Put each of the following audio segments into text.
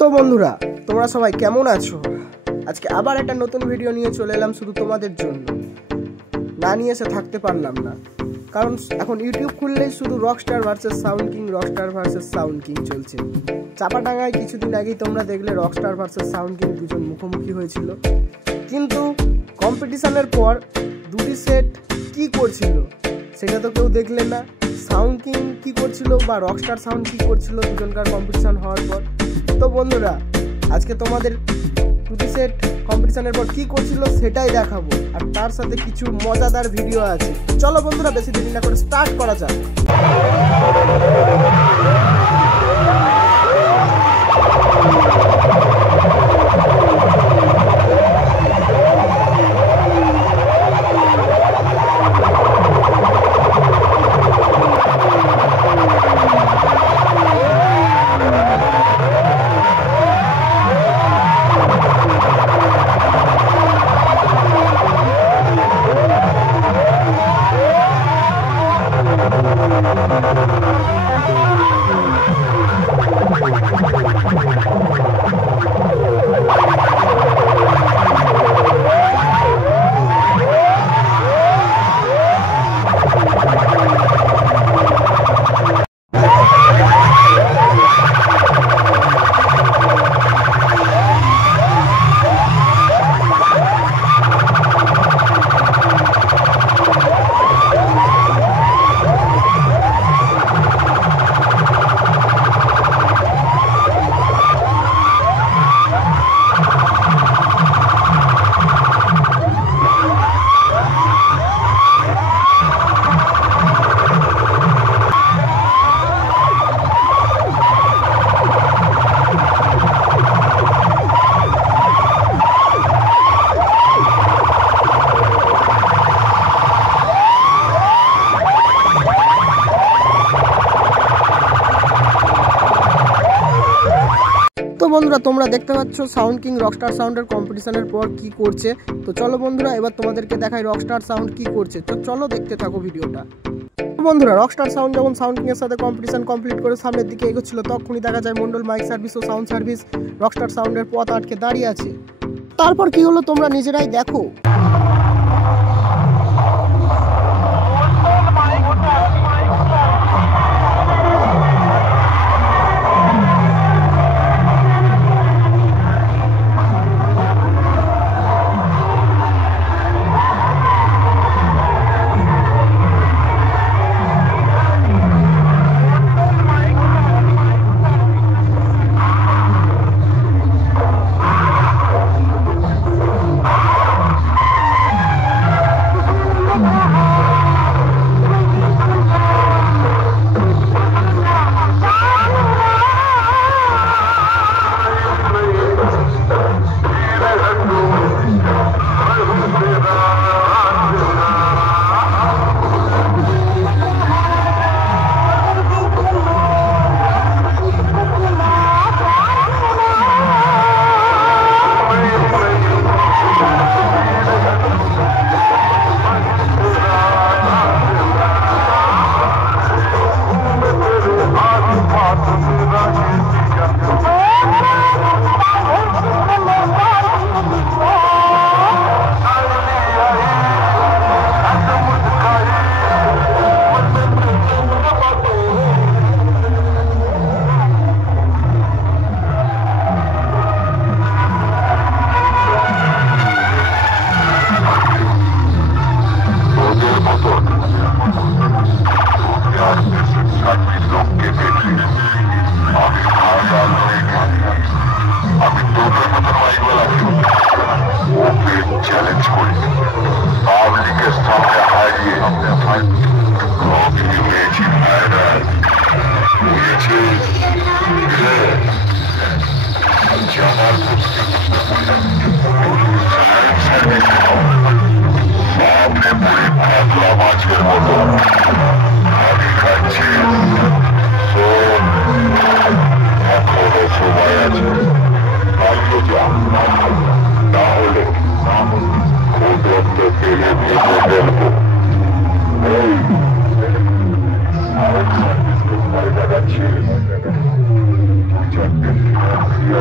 তো বন্ধুরা, তোমরা সবাই কেমন আছো? আজকে আবার একটা নতুন ভিডিও নিয়ে চলে এলাম শুধু তোমাদের জন্য। না নিয়ে এসে থাকতে পারলাম না, কারণ এখন ইউটিউব খুললেই শুধু রকস্টার ভার্সেস সাউন্ড কিং চলছে। চাপাডাঙ্গায় কিছুদিন আগেই তোমরা দেখলে রকস্টার ভার্সেস সাউন্ড কিং দুজন মুখোমুখি হয়েছিল, কিন্তু কম্পিটিশনের পর দুটি সেট কি করছিল সেটা তো কেউ দেখলে না। সাউন্ড কিং কি করছিল বা রকস্টার সাউন্ড কি করছিল দুজনকার কম্পিটিশন হওয়ার পর। তো বন্ধুরা, আজকে তোমাদের দুটি সেট কম্পিটিশনের পর কি করছিল সেটাই দেখাবো, আর তার সাথে কিছু মজাদার ভিডিও আছে। চলো বন্ধুরা, বেশি দেরি না করে স্টার্ট করা যাক। তো বন্ধুরা, তোমরা দেখতে পাচ্ছ সাউন্ড কিং রকস্টার সাউন্ডের কম্পিটিশনের পর কি করছে। তো চলো বন্ধুরা, এবার তোমাদেরকে দেখাই রকস্টার সাউন্ড কি করছে। তো চলো দেখতে থাকো ভিডিওটা। বন্ধুরা, রকস্টার সাউন্ড যখন সাউন্ড কিং এর সাথে কম্পিটিশন কমপ্লিট করে সামনের দিকে এগোচ্ছিল, তখনই দেখা যায় মন্ডল মাইক সার্ভিস ও সাউন্ড সার্ভিস রকস্টার সাউন্ডের পথ আটকে দাঁড়িয়ে আছে। তারপর কি হলো তোমরা নিজেরাই দেখো। চ্যালেঞ্জ করি পাবলিকের সামনে হারিয়ে হয়েছি জানার সামনে পড়ে পাতলা মাছের মতো আমি খাচ্ছি। এখনো সময় আছে, ভালো যা তাহলে খুব পেলে ভেঙে ফেলবো। দেখাচ্ছি 2-4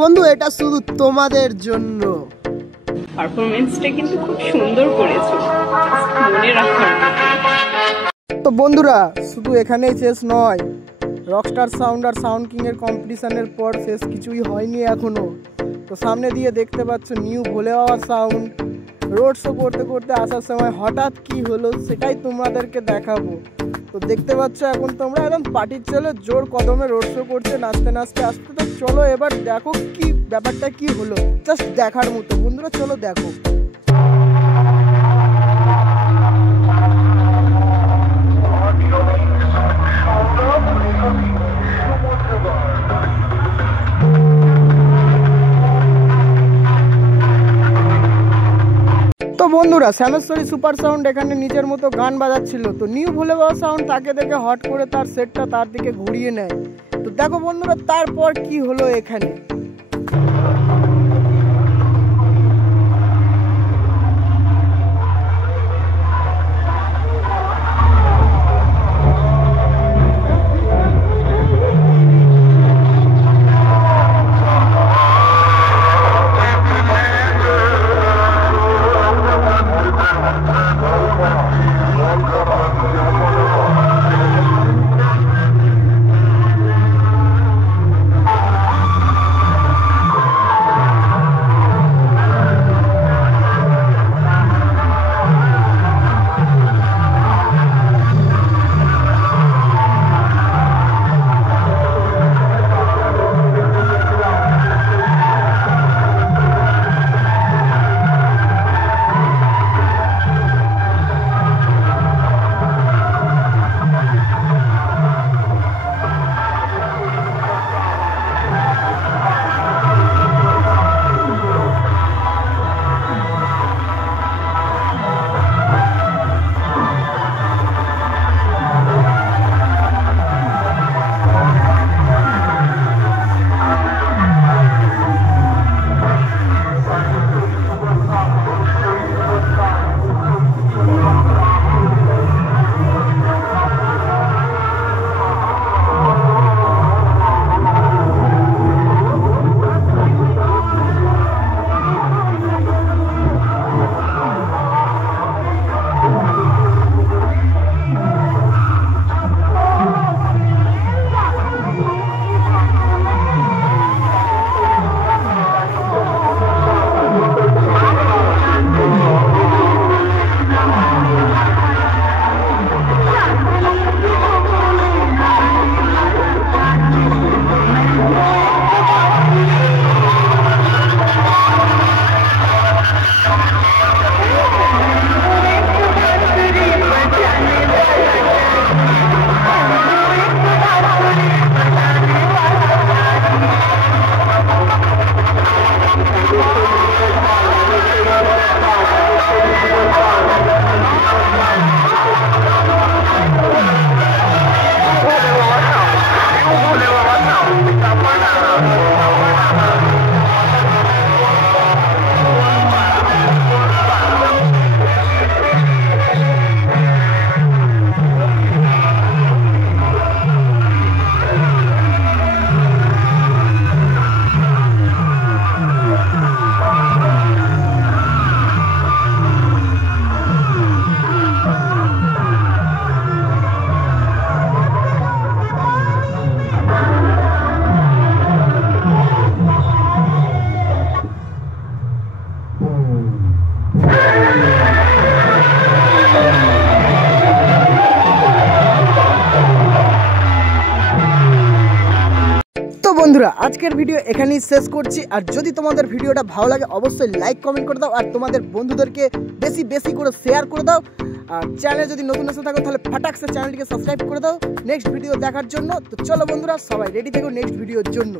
বন্ধু এটা শুধু তোমাদের জন্য। পারফরম্যান্সটা কিন্তু খুব সুন্দর করেছো, মনে রাখার তো বন্ধুরা শুধু এখানেই শেষ নয়, রকস্টার সাউন্ড আর সাউন্ড কিং এর কম্পিটিশনের পর শেষ কিছুই হয়নি এখনো। তো সামনে দিয়ে দেখতে পাচ্ছ নিউ ভোলে বাবা সাউন্ড রোড শো করতে করতে আসার সময় হঠাৎ কি হলো সেটাই তোমাদেরকে দেখাবো। তো দেখতে পাচ্ছ এখন তোমরা একদম পার্টির চলে জোর কদমে রোড শো করছে নাচতে নাচতে আসতে। তো চলো এবার দেখো কি ব্যাপারটা কি হলো, জাস্ট দেখার মতো। বন্ধুরা চলো দেখো। তো বন্ধুরা শ্যামেশ্বরী সুপার সাউন্ড এখানে নিজের মতো গান বাজাচ্ছিল। তো নিউ ভোলে বাবা সাউন্ড তাকে দেখে হট করে তার সেটটা তার দিকে ঘুরিয়ে নেয়। তো দেখো বন্ধুরা তারপর কি হলো এখানে। বন্ধুরা, আজকের ভিডিও এখানেই শেষ করছি। আর যদি তোমাদের ভিডিওটা ভালো লাগে অবশ্যই লাইক কমেন্ট করে দাও, আর তোমাদের বন্ধুদেরকে বেশি বেশি করে শেয়ার করে দাও। আর চ্যানেলে যদি নতুন এসে থাকো তাহলে ফাটাকসে চ্যানেলটিকে সাবস্ক্রাইব করে দাও নেক্সট ভিডিও দেখার জন্য। তো চলো বন্ধুরা, সবাই রেডি থেকো নেক্সট ভিডিওর জন্য।